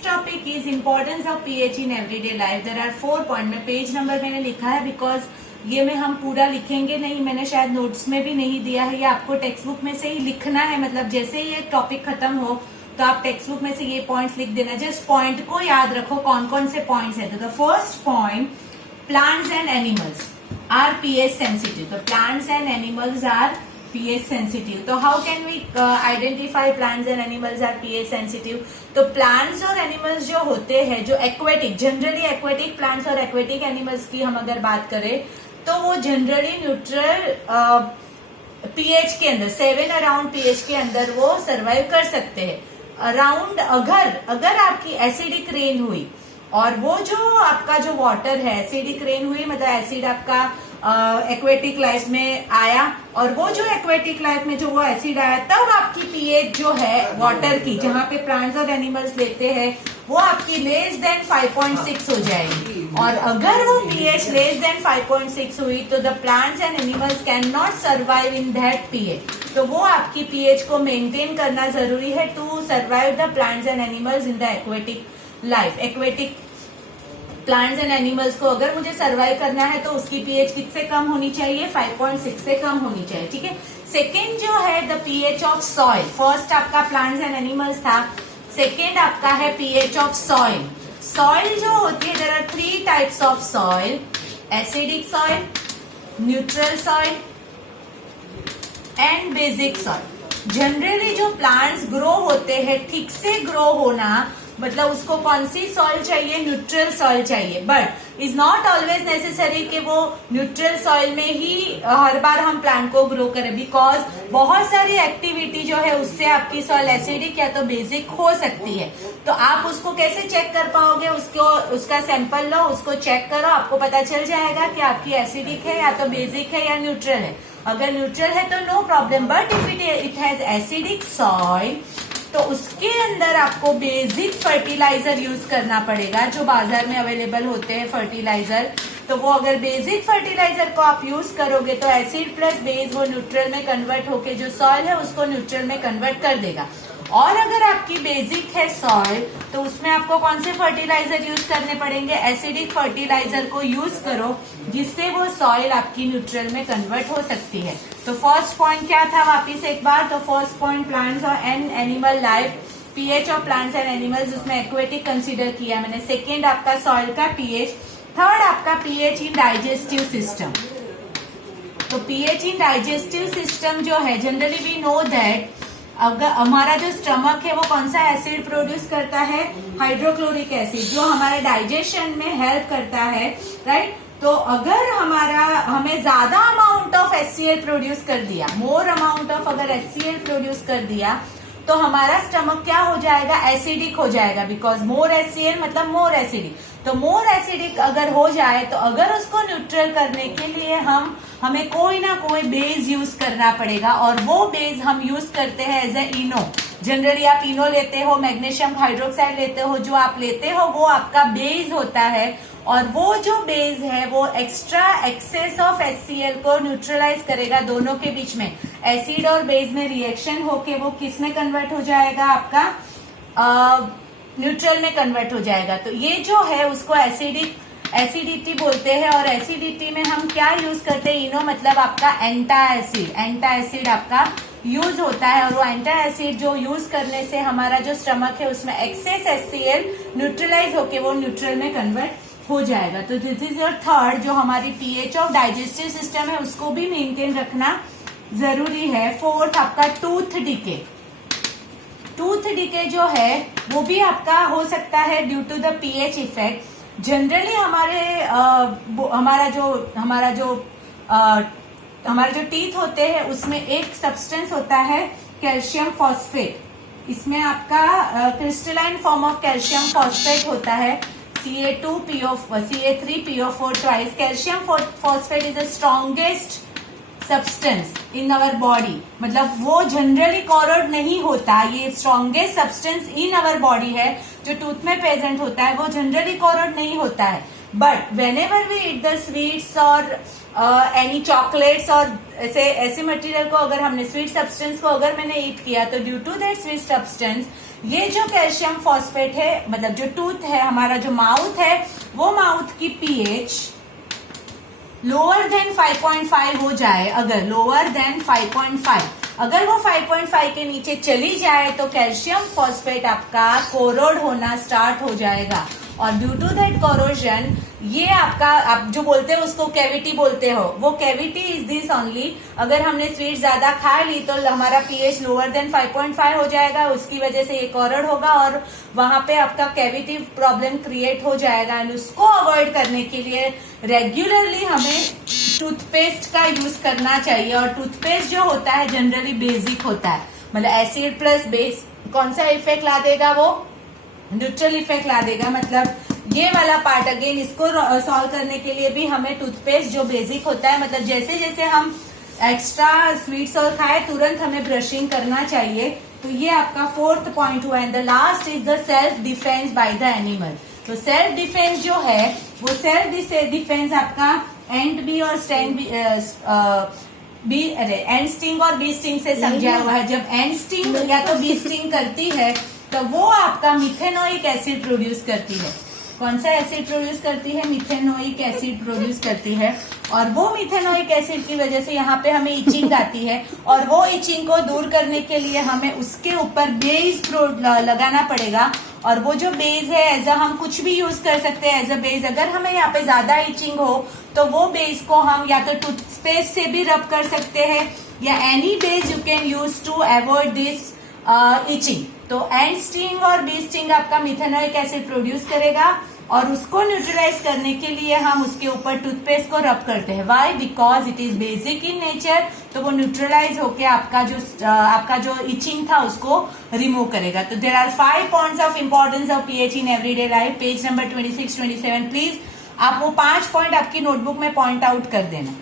Next topic is importance of pH in everyday life. There are 4 point में page number मैंने लिखा है because ये में हम पूरा लिखेंगे नहीं, मैंने शायद नोट्स में भी नहीं दिया है, ये आपको टेक्स्ट बुक में से ही लिखना है। मतलब जैसे ही ये टॉपिक खत्म हो तो आप टेक्स्ट बुक में से ये पॉइंट्स लिख देना। जस्ट पॉइंट को याद रखो कौन कौन से पॉइंट्स है। तो the first point, plants and animals are pH sensitive. तो plants and animals are pH sensitive. तो how can we identify plants and animals are pH sensitive? तो plants और animals जो होते हैं, जो aquatic, generally aquatic plants और aquatic animals की हम अगर बात करें तो वो generally neutral pH के अंदर 7 अराउंड pH के अंदर वो सर्वाइव कर सकते हैं। अराउंड अगर आपकी एसिडिक रेन हुई और वो जो आपका जो वाटर है एसिडिक रेन हुई, मतलब एसिड आपका एक्वेटिक लाइफ में आया और वो जो एक्वेटिक लाइफ में जो वो एसिड आया तब आपकी पीएच जो है वाटर की, जहाँ पे प्लांट्स और एनिमल्स लेते हैं, वो आपकी लेस देन 5.6 हो जाएगी। और अगर वो पीएच लेस देन 5.6 हुई तो the plants and animals can not survive in that pH. तो वो आपकी पीएच को मेंटेन करना जरूरी है to survive the plants and animals in the aquatic life. Aquatic plants and animals को अगर मुझे सर्वाइव करना है तो उसकी पीएच किससे कम होनी चाहिए? 5.6 से कम होनी चाहिए। ठीक है। सेकेंड जो है the pH of soil. First आपका प्लांट्स एंड एनिमल्स था, सेकेंड आपका है पीएच ऑफ सॉइल। सॉइल जो होती है, there are 3 types of soil, acidic soil, neutral soil and basic soil. Generally जो प्लांट्स ग्रो होते हैं, ठीक से ग्रो होना मतलब उसको कौन सी सॉइल चाहिए? न्यूट्रल सॉइल चाहिए। But is not always necessary कि वो न्यूट्रल सॉइल में ही हर बार हम प्लांट को ग्रो करें, बिकॉज बहुत सारी एक्टिविटी जो है उससे आपकी सॉइल एसिडिक या तो बेसिक हो सकती है। तो आप उसको कैसे चेक कर पाओगे? उसका सैंपल लो, उसको चेक करो, आपको पता चल जाएगा कि आपकी एसिडिक है या तो बेसिक है या न्यूट्रल है। अगर न्यूट्रल है तो no problem, but if it has acidic soil तो उसके अंदर आपको बेसिक फर्टिलाइजर यूज करना पड़ेगा जो बाजार में अवेलेबल होते हैं फर्टिलाइजर। तो वो अगर बेसिक फर्टिलाइजर को आप यूज करोगे तो एसिड प्लस बेस वो न्यूट्रल में कन्वर्ट होके जो सॉइल है उसको न्यूट्रल में कन्वर्ट कर देगा। और अगर आपकी बेसिक है सॉइल तो उसमें आपको कौन से फर्टिलाइजर यूज करने पड़ेंगे? एसिडिक फर्टिलाइजर को यूज करो जिससे वो सॉइल आपकी न्यूट्रल में कन्वर्ट हो सकती है। तो फर्स्ट पॉइंट क्या था? वापिस एक बार, तो first point plants and animal life, pH of plants and animals, उसमें एक्वेटिक कंसीडर किया मैंने। सेकेंड आपका सॉइल का पीएच। थर्ड आपका पीएच इन डाइजेस्टिव सिस्टम। तो पीएच इन डाइजेस्टिव सिस्टम जो है, जनरली वी नो दैट अगर हमारा जो स्टमक है वो कौन सा एसिड प्रोड्यूस करता है? हाइड्रोक्लोरिक एसिड, जो हमारे डाइजेशन में हेल्प करता है, राइट। तो अगर हमें ज्यादा अमाउंट ऑफ HCl प्रोड्यूस कर दिया, मोर अमाउंट ऑफ अगर HCl प्रोड्यूस कर दिया तो हमारा स्टमक क्या हो जाएगा? एसिडिक हो जाएगा, बिकॉज मोर HCl मतलब मोर एसिडिक। तो मोर एसिडिक अगर हो जाए तो अगर उसको न्यूट्रल करने के लिए हमें कोई ना कोई बेस यूज करना पड़ेगा, और वो बेस हम यूज करते हैं एज ए इनो। जनरली आप इनो लेते हो, मैग्नीशियम हाइड्रोक्साइड लेते हो, जो आप लेते हो वो आपका बेस होता है। और वो जो बेस है वो एक्स्ट्रा एक्सेस ऑफ HCl को न्यूट्रलाइज करेगा दोनों के बीच में। एसिड और बेस में रिएक्शन होके वो किस में कन्वर्ट हो जाएगा? आपका न्यूट्रल में कन्वर्ट हो जाएगा। तो ये जो है उसको एसिडिटी बोलते हैं। और एसिडिटी में हम क्या यूज करते हैं? इनो मतलब आपका एंटा एसिड आपका यूज होता है। और वो एंटा एसिड जो यूज करने से हमारा जो स्टमक है उसमें एक्सेस HCl न्यूट्रलाइज होके वो न्यूट्रल में कन्वर्ट हो जाएगा। तो दिस इज योर थर्ड, जो हमारी पीएच ऑफ डाइजेस्टिव सिस्टम है उसको भी मेंटेन रखना जरूरी है। फोर्थ आपका टूथ डिके। टूथ डिके जो है वो भी आपका हो सकता है due to the pH effect. Generally हमारे जो टीथ होते हैं उसमें एक सब्सटेंस होता है कैल्शियम फॉस्फेट। इसमें आपका crystalline form of calcium phosphate होता है, Ca3PO4 twice. Calcium phosphate is the strongest substance in our body. मतलब वो जनरली कोरोड नहीं होता, ये strongest substance in our body है जो टूथ में प्रेजेंट होता है, वो जनरली कोरोड नहीं होता है। But whenever we eat the sweets और एनी चॉकलेट्स और ऐसे मटेरियल को, अगर हमने स्वीट सब्सटेंस को अगर मैंने ईट किया तो due to that sweet substance ये जो कैल्शियम फॉस्फेट है, मतलब जो टूथ है, हमारा जो माउथ है, वो माउथ की पीएच लोअर देन 5.5 हो जाए, अगर लोअर देन 5.5, अगर वो 5.5 के नीचे चली जाए तो कैल्शियम फॉस्फेट आपका कोरोड होना स्टार्ट हो जाएगा। और ड्यू टू दैट कोरोजन, ये आपका, आप जो बोलते हो उसको कैविटी बोलते हो, वो कैविटी इज दिस ओनली। अगर हमने स्वीट ज्यादा खा ली तो हमारा पीएच लोअर देन 5.5 हो जाएगा, उसकी वजह से ये कोरड होगा और वहां पे आपका कैविटी प्रॉब्लम क्रिएट हो जाएगा। एंड उसको अवॉइड करने के लिए रेगुलरली हमें टूथपेस्ट का यूज करना चाहिए। और टूथपेस्ट जो होता है जनरली बेसिक होता है, मतलब एसिड प्लस बेस कौन सा इफेक्ट ला देगा, वो न्यूट्रल इफेक्ट ला देगा। मतलब ये वाला पार्ट, अगेन इसको सॉल्व करने के लिए भी हमें टूथपेस्ट जो बेसिक होता है, मतलब जैसे जैसे हम एक्स्ट्रा स्वीट्स और खाए तुरंत हमें ब्रशिंग करना चाहिए। तो ये आपका 4th पॉइंट हुआ। And the last is the self defence by the animal. तो सेल्फ डिफेंस जो है वो सेल्फ डिफेंस आपका एंड बी और स्टैंड बी एंड स्टिंग और बी स्टिंग से समझा हुआ है। जब एंड स्टिंग या तो बी स्टिंग करती है तो वो आपका मिथेनोइक एसिड प्रोड्यूस करती है। कौन सा एसिड प्रोड्यूस करती है? मिथेनोइक एसिड प्रोड्यूस करती है। और वो मिथेनोइक एसिड की वजह से यहाँ पे हमें इचिंग आती है, और वो इचिंग को दूर करने के लिए हमें उसके ऊपर बेस लगाना पड़ेगा। और वो जो बेस है एज अ, हम कुछ भी यूज कर सकते हैं एज अ बेस। अगर हमें यहाँ पे ज्यादा इचिंग हो तो वो बेस को हम या तो टूथपेस्ट से भी रब कर सकते हैं, या any base you can use to avoid this itching. तो एंड स्टिंग और बी स्टिंग आपका मिथेनोइक एसिड प्रोड्यूस करेगा, और उसको न्यूट्रलाइज करने के लिए हम उसके ऊपर टूथपेस्ट को रब करते हैं। Why? Because it is basic in nature. तो वो न्यूट्रलाइज होके आपका जो इचिंग था उसको रिमूव करेगा। तो there are 5 points of importance of pH in everyday life. Page number 26-27 please आप वो 5 पॉइंट आपकी नोटबुक में पॉइंट आउट कर देना।